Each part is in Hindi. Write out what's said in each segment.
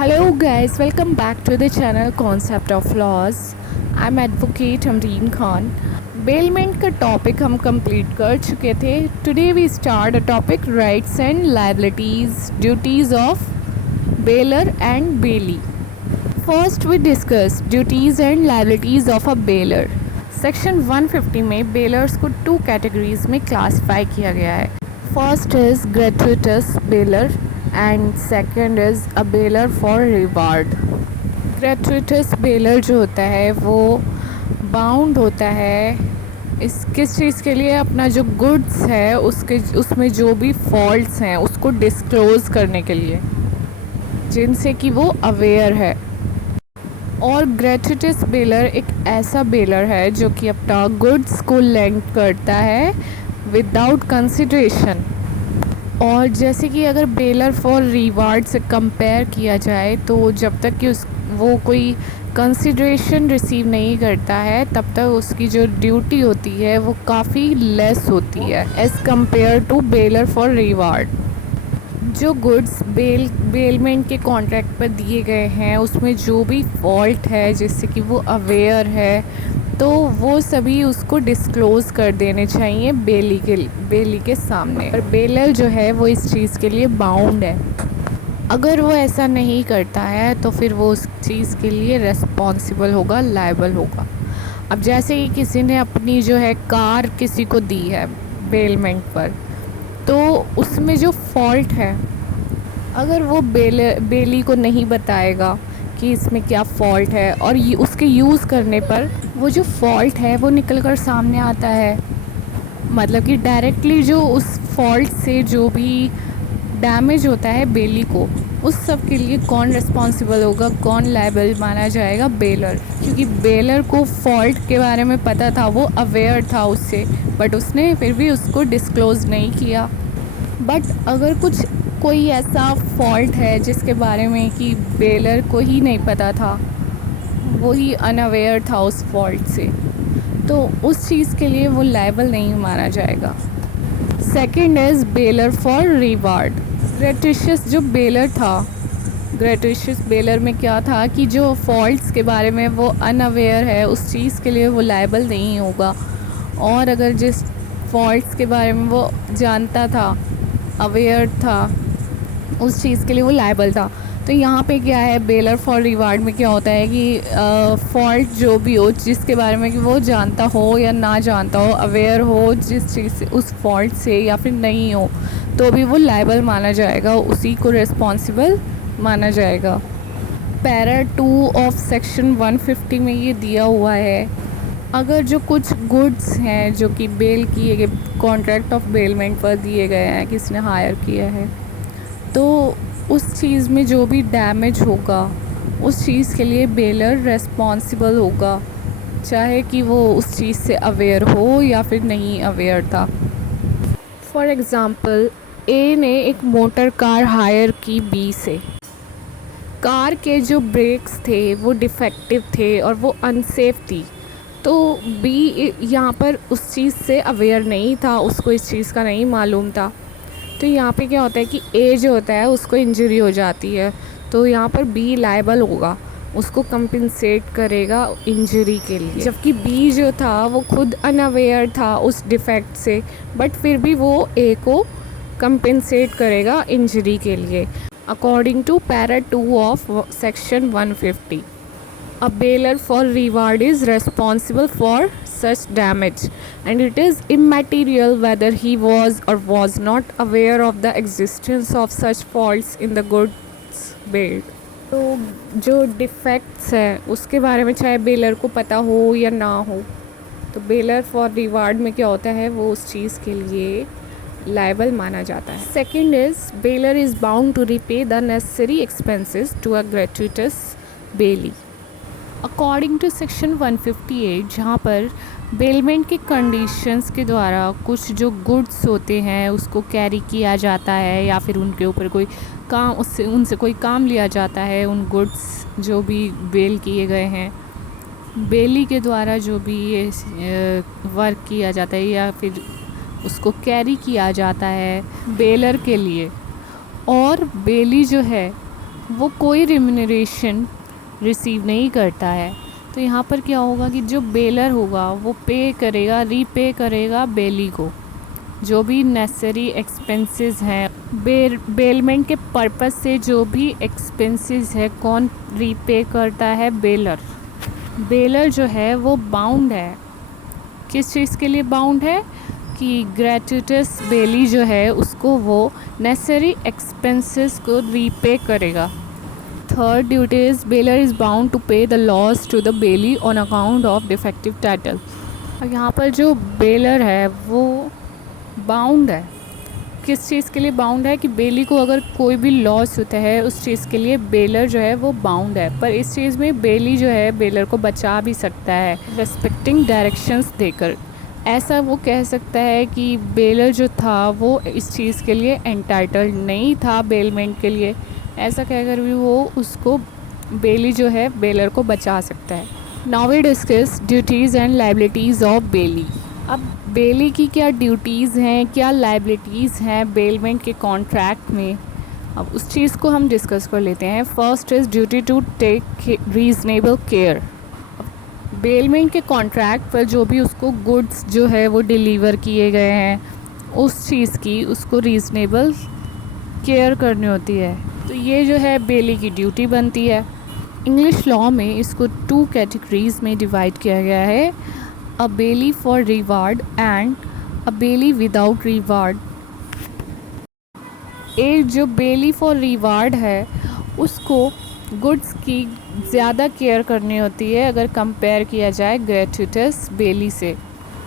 Hello guys, welcome back to the channel Concept of Laws. I'm Advocate Amreen Khan. Bailment का टॉपिक हम कंप्लीट कर चुके थे. Today we start a topic rights and liabilities duties of bailor and bailee. First we discuss duties and liabilities of a bailor. Section 150 में बेलर्स को 2 कैटेगरीज में क्लासिफाई किया गया है. First is gratuitous bailor and second is a bailor for reward. Gratuitous bailor जो होता है वो बाउंड होता है इस किस चीज़ के लिए, अपना जो गुड्स है उसमें जो भी फॉल्ट्स हैं उसको डिस्क्लोज़ करने के लिए जिनसे कि वो अवेयर है. और ग्रेचुइटस बेलर एक ऐसा बेलर है जो कि अपना गुड्स को लेंड करता है विदाउट कंसिडरेशन. और जैसे कि अगर बेलर फॉर रिवार्ड से कंपेयर किया जाए तो जब तक कि वो कोई कंसिडरेशन रिसीव नहीं करता है तब तक उसकी जो ड्यूटी होती है वो काफ़ी लेस होती है as compared to bailor for reward. जो गुड्स बेलमेंट के कॉन्ट्रैक्ट पर दिए गए हैं उसमें जो भी फॉल्ट है जिससे कि वो अवेयर है तो वो सभी उसको डिस्क्लोज़ कर देने चाहिए बेली के सामने. और बेलर जो है वो इस चीज़ के लिए बाउंड है. अगर वो ऐसा नहीं करता है तो फिर वो उस चीज़ के लिए रिस्पॉन्सिबल होगा, लायबल होगा. अब जैसे कि किसी ने अपनी जो है कार किसी को दी है बेलमेंट पर, तो उसमें जो फॉल्ट है अगर वो बेली को नहीं बताएगा कि इसमें क्या फ़ॉल्ट है और ये उसके यूज़ करने पर वो जो फॉल्ट है वो निकल कर सामने आता है, मतलब कि डायरेक्टली जो उस फॉल्ट से जो भी डैमेज होता है बेली को, उस सब के लिए कौन रिस्पॉन्सिबल होगा, कौन लायबल माना जाएगा? बेलर. क्योंकि बेलर को फॉल्ट के बारे में पता था, वो अवेयर था उससे, बट उसने फिर भी उसको डिस्क्लोज़ नहीं किया. बट अगर कोई ऐसा फॉल्ट है जिसके बारे में कि बेलर को ही नहीं पता था, वो ही अनअवेयर था उस फॉल्ट से, तो उस चीज़ के लिए वो लायबल नहीं माना जाएगा. Second is baler for reward. Gratuitous जो बेलर था, ग्रेटिशियस बेलर में क्या था कि जो फॉल्ट्स के बारे में वो अनअवेयर है उस चीज़ के लिए वो लायबल नहीं होगा. और अगर जिस फॉल्ट्स के बारे में वो जानता था, अवेयर था, उस चीज़ के लिए वो लायबल था. तो यहाँ पे क्या है, बेलर फॉर रिवार्ड में क्या होता है कि फॉल्ट जो भी हो जिसके बारे में कि वो जानता हो या ना जानता हो, अवेयर हो जिस चीज़ से, उस फॉल्ट से, या फिर नहीं हो तो भी वो लायबल माना जाएगा, उसी को रिस्पॉन्सिबल माना जाएगा. पैरा 2 ऑफ सेक्शन 150 में ये दिया हुआ है, अगर जो कुछ गुड्स हैं जो कि बेल किए गए, कॉन्ट्रैक्ट ऑफ बेलमेंट पर दिए गए हैं, किसी ने हायर किया है, तो उस चीज़ में जो भी डैमेज होगा उस चीज़ के लिए बेलर रिस्पॉन्सिबल होगा, चाहे कि वो उस चीज़ से अवेयर हो या फिर नहीं अवेयर था. फॉर एग्ज़ाम्पल, ए ने एक मोटर कार हायर की बी से. कार के जो ब्रेक्स थे वो डिफेक्टिव थे और वो अनसेफ थी, तो बी यहाँ पर उस चीज़ से अवेयर नहीं था, उसको इस चीज़ का नहीं मालूम था. तो यहाँ पे क्या होता है कि ए जो होता है उसको इंजरी हो जाती है, तो यहाँ पर बी लायबल होगा, उसको कंपनसेट करेगा इंजरी के लिए. जबकि बी जो था वो खुद अनअवेयर था उस डिफेक्ट से, बट फिर भी वो ए को कंपनसेट करेगा इंजरी के लिए, according to para 2 of section 150. A baler for reward is responsible for such damage, and it is immaterial whether he was or was not aware of the existence of such faults in the goods bailed. तो जो डिफेक्ट्स हैं उसके बारे में चाहे बेलर को पता हो या ना हो, तो बेलर फॉर रिवार्ड में क्या होता है, वो उस चीज़ के लिए लायबल माना जाता है. Second is bailor is bound to repay the necessary expenses to a gratuitous bailee. According to section 158, जहाँ पर बेलमेंट के कंडीशंस के द्वारा कुछ जो गुड्स होते हैं उसको कैरी किया जाता है या फिर उनके ऊपर कोई काम, उनसे कोई काम लिया जाता है, उन गुड्स जो भी बेल किए गए हैं, बेली के द्वारा जो भी ये वर्क किया जाता है या फिर उसको कैरी किया जाता है बेलर के लिए, और बेली जो है वो कोई रिम्यूनरेशन रिसीव नहीं करता है। तो यहाँ पर क्या होगा कि जो बेलर होगा वो रीपे करेगा बेली को जो भी नेसेसरी एक्सपेंसेस हैं। बेलमेंट के पर्पस से जो भी एक्सपेंसेस है कौन रीपे करता है? बेलर। बेलर जो है वो बाउंड है, किस चीज़ के लिए बाउंड है कि ग्रेट्यूटस बेली जो है उसको वो नेसेसरी एक्सपेंसेस को रीपे करेगा। Third duty is bailor is bound to pay the loss to the bailee on account of defective title. और यहाँ पर जो बेलर है वो बाउंड है, किस चीज़ के लिए बाउंड है कि बेली को अगर कोई भी लॉस होता है उस चीज़ के लिए बेलर जो है वो बाउंड है। पर इस चीज़ में बेली जो है बेलर को बचा भी सकता है रेस्पेक्टिंग डायरेक्शंस देकर। ऐसा वो कह सकता है कि बेलर जो था वो इस चीज़ के लिए एंटाइटल्ड नहीं था बेलमेंट के लिए, ऐसा कहकर भी वो उसको बेली जो है बेलर को बचा सकता है। Now we discuss duties and liabilities of bailee. अब बेली की क्या ड्यूटीज़ हैं, क्या लायबिलिटीज़ हैं बेलमेंट के कॉन्ट्रैक्ट में, अब उस चीज़ को हम डिस्कस कर लेते हैं। First is duty to take reasonable care. Bailment के कॉन्ट्रैक्ट पर जो भी उसको गुड्स जो है वो डिलीवर किए गए हैं उस चीज़ की उसको रीज़नेबल केयर करनी होती है। तो ये जो है बेली की ड्यूटी बनती है। इंग्लिश लॉ में इसको 2 कैटेगरीज़ में डिवाइड किया गया है, a bailee for reward and a bailee without reward. एक जो बेली फॉर रिवार्ड है उसको गुड्स की ज़्यादा केयर करनी होती है अगर कंपेयर किया जाए ग्रेट्यूटस बेली से।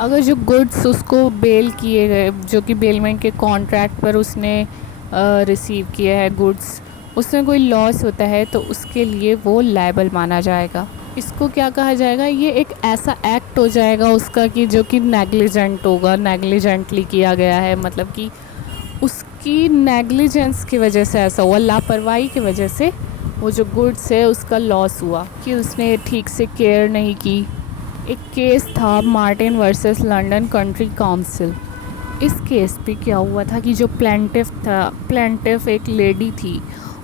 अगर जो गुड्स उसको बेल किए गए जो कि बेलमेंट के कॉन्ट्रैक्ट पर उसने रिसीव किया है गुड्स, उसमें कोई लॉस होता है तो उसके लिए वो लायबल माना जाएगा। इसको क्या कहा जाएगा? ये एक ऐसा एक्ट हो जाएगा उसका कि जो कि नेग्लिजेंट होगा, नेग्लिजेंटली किया गया है, मतलब कि उसकी नेग्लिजेंस की वजह से ऐसा हुआ, लापरवाही की वजह से वो जो गुड्स है उसका लॉस हुआ कि उसने ठीक से केयर नहीं की। एक केस था Martin versus London country council. इस केस पे क्या हुआ था कि जो प्लेंटिफ एक लेडी थी,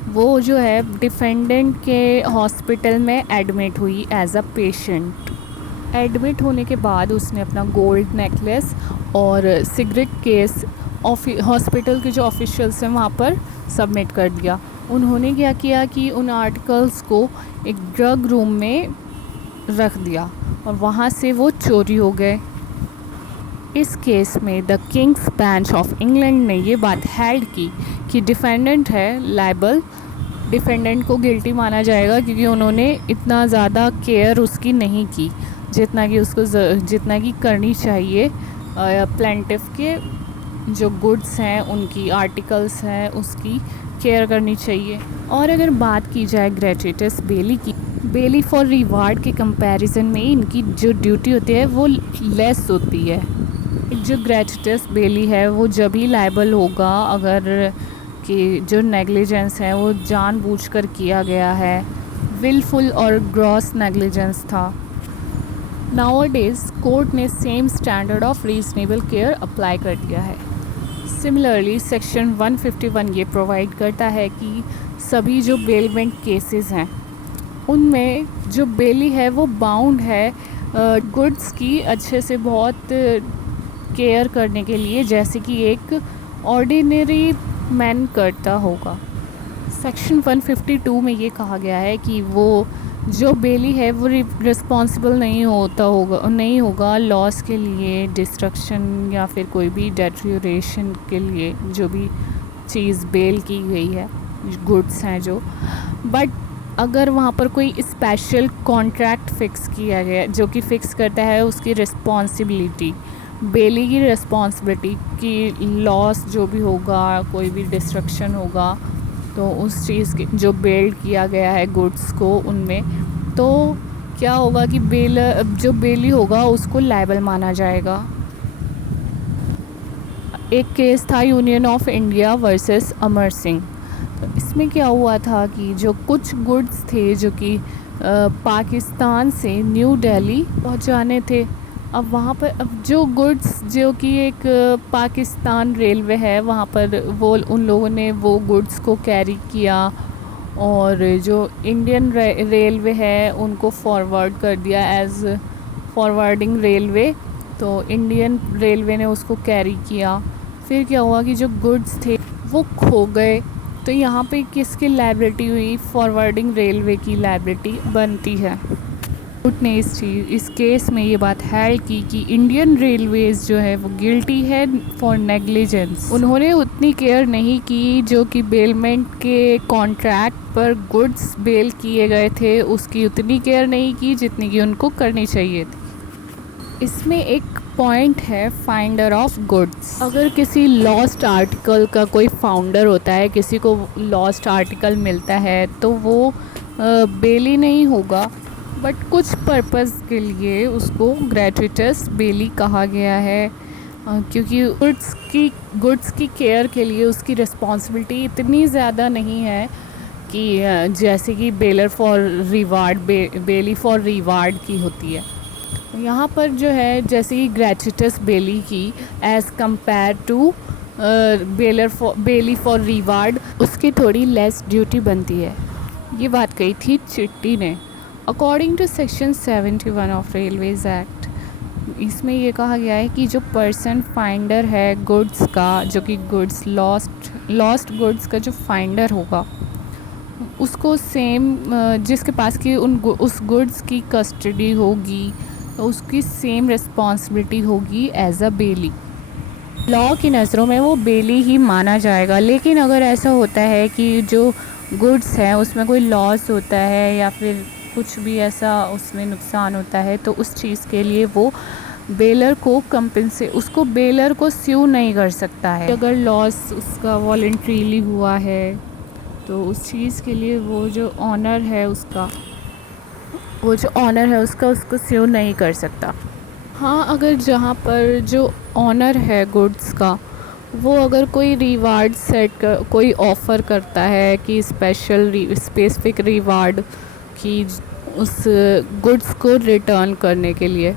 वो जो है डिफेंडेंट के हॉस्पिटल में एडमिट हुई एज अ पेशेंट। एडमिट होने के बाद उसने अपना गोल्ड नेकलेस और सिगरेट केस हॉस्पिटल के जो ऑफिशियल्स हैं वहाँ पर सबमिट कर दिया। उन्होंने क्या किया कि उन आर्टिकल्स को एक ड्रग रूम में रख दिया और वहाँ से वो चोरी हो गए। इस केस में the Kings bench of England ने ये बात हेल्ड की कि डिफेंडेंट है लायबल, डिफेंडेंट को गिल्टी माना जाएगा क्योंकि उन्होंने इतना ज़्यादा केयर उसकी नहीं की जितना कि करनी चाहिए। प्लेंटिफ के जो गुड्स हैं उनकी आर्टिकल्स हैं उसकी केयर करनी चाहिए। और अगर बात की जाए ग्रेट्यूटस बेली की, बेली फॉर रिवार्ड के कंपैरिजन में इनकी जो ड्यूटी होती है वो लेस होती है। जो ग्रेट्यूटस बेली है वो जब ही लायबल होगा अगर कि जो नेग्लिजेंस है वो जानबूझकर किया गया है, विलफुल और ग्रॉस नेग्लिजेंस था। नाउअडेज कोर्ट ने same standard of reasonable care apply कर दिया है। सिमिलरली सेक्शन 151 ये प्रोवाइड करता है कि सभी जो बेलमेंट केसेस हैं उनमें जो बेली है वो बाउंड है गुड्स की अच्छे से बहुत केयर करने के लिए, जैसे कि एक ऑर्डिनरी मैन करता होगा। सेक्शन 152 में ये कहा गया है कि वो जो बेली है वो रिस्पॉन्सिबल नहीं होगा लॉस के लिए, डिस्ट्रक्शन या फिर कोई भी डेट्रियोरेशन के लिए जो भी चीज़ बेल की गई है, गुड्स हैं जो। बट अगर वहाँ पर कोई स्पेशल कॉन्ट्रैक्ट फिक्स किया गया जो कि फ़िक्स करता है उसकी रिस्पॉन्सिबिलिटी, बेली की रिस्पॉन्सिबिलिटी कि लॉस जो भी होगा, कोई भी डिस्ट्रक्शन होगा तो उस चीज़ के जो बेल्ड किया गया है गुड्स को उनमें, तो क्या होगा कि जो बेली होगा उसको लायबल माना जाएगा। एक केस था union of India versus Amar Singh. तो इसमें क्या हुआ था कि जो कुछ गुड्स थे जो कि पाकिस्तान से न्यू दिल्ली पहुंचाने थे, अब वहाँ पर अब जो गुड्स जो कि एक पाकिस्तान रेलवे है वहाँ पर वो उन लोगों ने वो गुड्स को कैरी किया और जो इंडियन रेलवे है उनको फॉरवर्ड कर दिया एज फॉरवर्डिंग रेलवे। तो इंडियन रेलवे ने उसको कैरी किया। फिर क्या हुआ कि जो गुड्स थे वो खो गए। तो यहाँ पे किसकी लायबिलिटी हुई? फॉरवर्डिंग रेलवे की लायबिलिटी बनती है। कोर्ट ने इस केस में ये बात हैंड की कि इंडियन रेलवेज जो है वो गिल्टी है फॉर नेग्लिजेंस। उन्होंने उतनी केयर नहीं की जो कि बेलमेंट के कॉन्ट्रैक्ट पर गुड्स बेल किए गए थे, उसकी उतनी केयर नहीं की जितनी कि उनको करनी चाहिए थी। इसमें एक पॉइंट है फाइंडर ऑफ गुड्स। अगर किसी लॉस्ट आर्टिकल का कोई फाउंडर होता है, किसी को लॉस्ट आर्टिकल मिलता है तो वो बेली नहीं होगा, बट कुछ पर्पस के लिए उसको ग्रेट्यूटस बेली कहा गया है, क्योंकि गुड्स की केयर के लिए उसकी रिस्पॉन्सिबिलिटी इतनी ज़्यादा नहीं है कि जैसे कि bailor for reward bailee for reward की होती है। यहाँ पर जो है जैसे कि ग्रेट्यूटस बेली की as compared to bailee for reward, उसकी थोड़ी लेस ड्यूटी बनती है। ये बात कही थी चिट्टी ने। According to section 71 of railways act, इसमें ये कहा गया है कि जो पर्सन फाइंडर है गुड्स का, जो कि गुड्स लॉस्ट गुड्स का जो फाइंडर होगा, उसको सेम जिसके पास की उस गुड्स की कस्टडी होगी तो उसकी सेम रिस्पॉन्सिबिलिटी होगी एज अ बेली। लॉ की नज़रों में वो बेली ही माना जाएगा। लेकिन अगर ऐसा होता है कि जो गुड्स हैं उसमें कोई लॉस होता है या फिर कुछ भी ऐसा उसमें नुकसान होता है, तो उस चीज़ के लिए वो बेलर को उसको बेलर को स्यू नहीं कर सकता है। अगर लॉस उसका वॉलंटरीली हुआ है तो उस चीज़ के लिए वो जो ऑनर है उसको स्यू नहीं कर सकता। हाँ, अगर जहाँ पर जो ऑनर है गुड्स का वो अगर कोई रिवार्ड कोई ऑफ़र करता है कि स्पेसिफिक रिवार्ड की उस गुड्स को रिटर्न करने के लिए,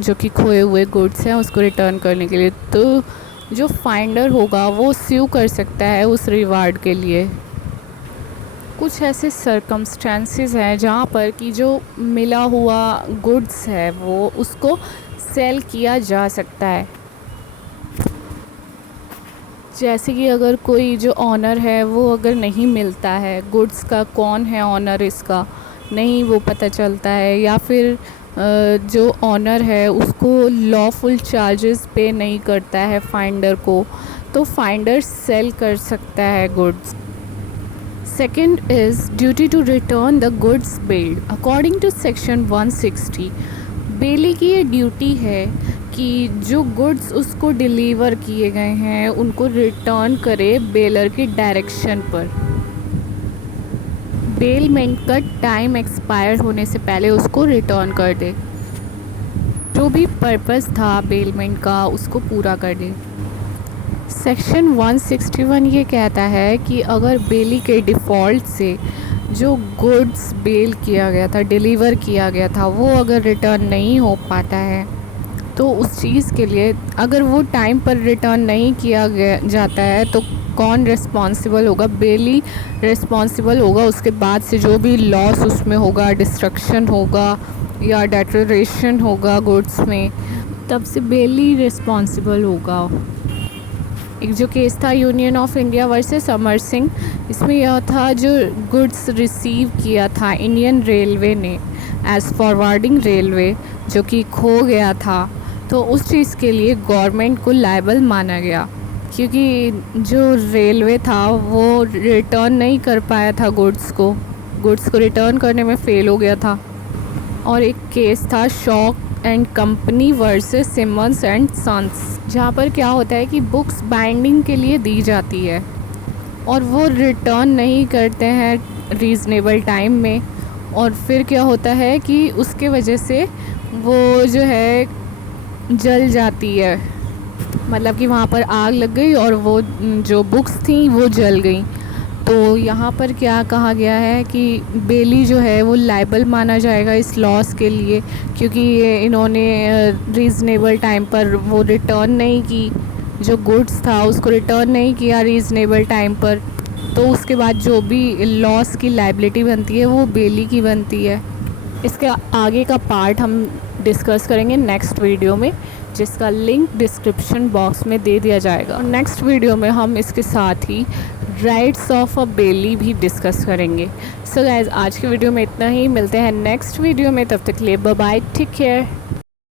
जो कि खोए हुए गुड्स हैं उसको रिटर्न करने के लिए, तो जो फाइंडर होगा वो स्यू कर सकता है उस रिवार्ड के लिए। कुछ ऐसे सर्कमस्टेंसेस हैं जहाँ पर कि जो मिला हुआ गुड्स है वो उसको सेल किया जा सकता है। जैसे कि अगर कोई जो ऑनर है वो अगर नहीं मिलता है, गुड्स का कौन है ऑनर इसका नहीं वो पता चलता है, या फिर जो ऑनर है उसको लॉफुल चार्जेस पे नहीं करता है फाइंडर को, तो फाइंडर सेल कर सकता है goods. Second is duty to return the goods bailed. According to section 160, बेली की ये ड्यूटी है कि जो गुड्स उसको डिलीवर किए गए हैं उनको रिटर्न करे बेलर की डायरेक्शन पर। बेलमेंट का टाइम एक्सपायर होने से पहले उसको रिटर्न कर दे। जो भी पर्पस था बेलमेंट का उसको पूरा कर दे। सेक्शन 161 ये कहता है कि अगर बेली के डिफ़ॉल्ट से जो गुड्स बेल किया गया था, डिलीवर किया गया था, वो अगर रिटर्न नहीं हो पाता है तो उस चीज़ के लिए अगर वो टाइम पर रिटर्न नहीं किया जाता है तो कौन रिस्पॉन्सिबल होगा? बेली रिस्पॉन्सिबल होगा। उसके बाद से जो भी लॉस उसमें होगा, डिस्ट्रक्शन होगा या डेटोरेशन होगा गुड्स में, तब से बेली रिस्पॉन्सिबल होगा। एक जो केस था union of India versus Amar Singh, इसमें यह था जो गुड्स रिसीव किया था इंडियन रेलवे ने एज़ फॉरवर्डिंग रेलवे, जो कि खो गया था, तो उस चीज़ के लिए गवर्नमेंट को लायबल माना गया, क्योंकि जो रेलवे था वो रिटर्न नहीं कर पाया था गुड्स को रिटर्न करने में फ़ेल हो गया था। और एक केस था Shock and company versus Simmons and sons, जहाँ पर क्या होता है कि बुक्स बाइंडिंग के लिए दी जाती है और वो रिटर्न नहीं करते हैं रीज़नेबल टाइम में, और फिर क्या होता है कि उसके वजह से वो जो है जल जाती है, मतलब कि वहाँ पर आग लग गई और वो जो बुक्स थी वो जल गई। तो यहाँ पर क्या कहा गया है कि बेली जो है वो लायबल माना जाएगा इस लॉस के लिए, क्योंकि इन्होंने रीज़नेबल टाइम पर वो रिटर्न नहीं की, जो गुड्स था उसको रिटर्न नहीं किया रीज़नेबल टाइम पर, तो उसके बाद जो भी लॉस की लाइबिलिटी बनती है वो बेली की बनती है। इसके आगे का पार्ट हम डिस्कस करेंगे नेक्स्ट वीडियो में, जिसका लिंक डिस्क्रिप्शन बॉक्स में दे दिया जाएगा। और नेक्स्ट वीडियो में हम इसके साथ ही राइट्स ऑफ अ बेली भी डिस्कस करेंगे। सो गाइज, आज की वीडियो में इतना ही। मिलते हैं नेक्स्ट वीडियो में, तब तक के लिए बाय बाय, टेक केयर।